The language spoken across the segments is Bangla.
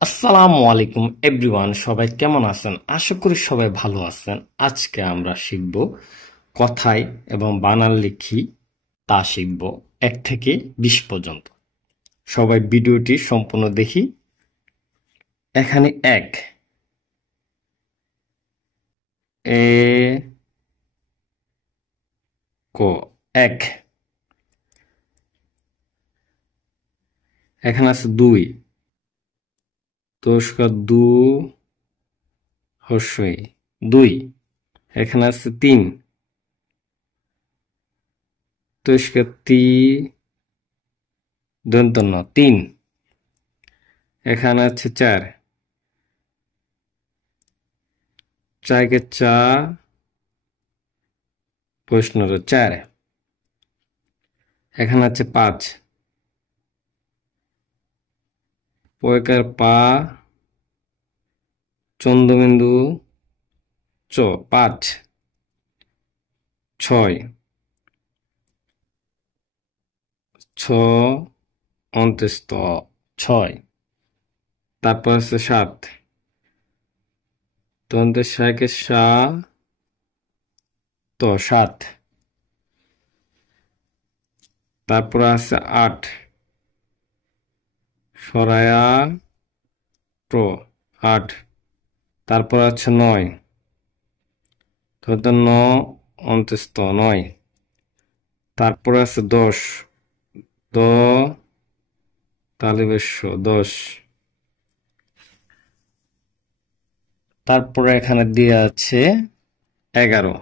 আসসালামু আলাইকুম এভরিওয়ান, সবাই কেমন আছেন? আশা করি সবাই ভালো আছেন। আজকে আমরা শিখব কথায় এবং বানান লিখি তা শিখব ১ থেকে ২০ পর্যন্ত। সবাই ভিডিওটি সম্পূর্ণ দেখি। এখানে এক, এ ক, এক। এখানে আছে দুই, তুরস্কার দু, হর্ষই দুই। এখানে আছে তিন, তুরস্কার তি, দন্ত ন, তিন। এখানে আছে চার, চারকে চা, প্রশ্নর চার। এখানে আছে পাঁচ, পয়কার পা, চন্দ্রবিন্দু চ, পাঁচ। ছয়, ছ অন্ত্যেস্ত ছয়। তারপর আছে সাত, দন্তের সাকে সা, ত, সাত। তারপর আছে আট, সরায়া প্র, আট। তারপর আছে নয়, ন অন্ত্যেস্ত নয়। তারপর আছে দশ, দ তালিবেশ্য দশ। তারপরে এখানে দিয়ে আছে ১১,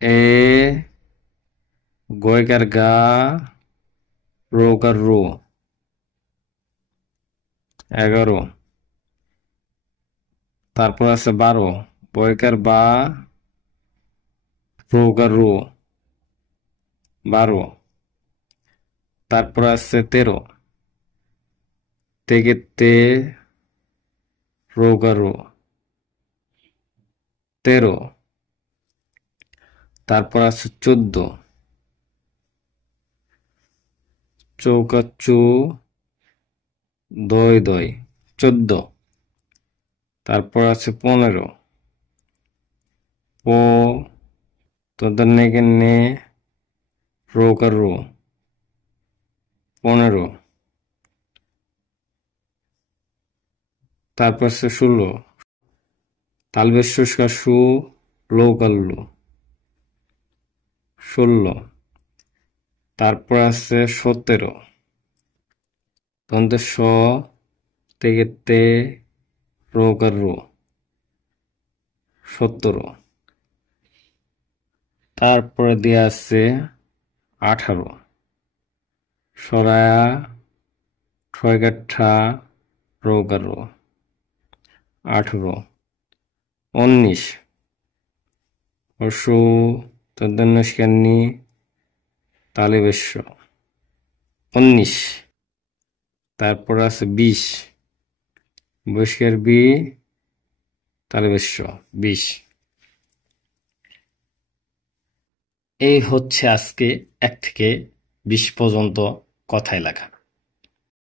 এ গয়কার গা, রোকার রো, ১১। তারপর আছে ১২, বয়কার বা, রোকার রো, ১২। তারপর আছে ১৩, তেকে তে, রোকার রো, ১৩। তারপর আছে ১৪, চৌকা চু, দয় দয়, ১৪। তারপর আছে ১৫, প, তোদের নেকে নে, রোকার রো, ১৫। তারপর আছে ১৬, তালবেশ শুষ্কা সু, লৌকার লু, ১৬। তারপর আছে ১৭, দন্তে স, থেকে তে, রোকার রো, ১৭। তারপরে দিয়ে আছে ১৮, সরায়া ঠয়কাঠা, রোকার রো, ১৮। ১৯, অসু, তদ্দন্যস্কান্নি, তালিবেশ্য, ১৯। তারপর আছে ২০, বহিষ্কার বি, তালিবেশ্য, ২০। এই হচ্ছে আজকে ১ থেকে ২০ পর্যন্ত কথায় লেখা।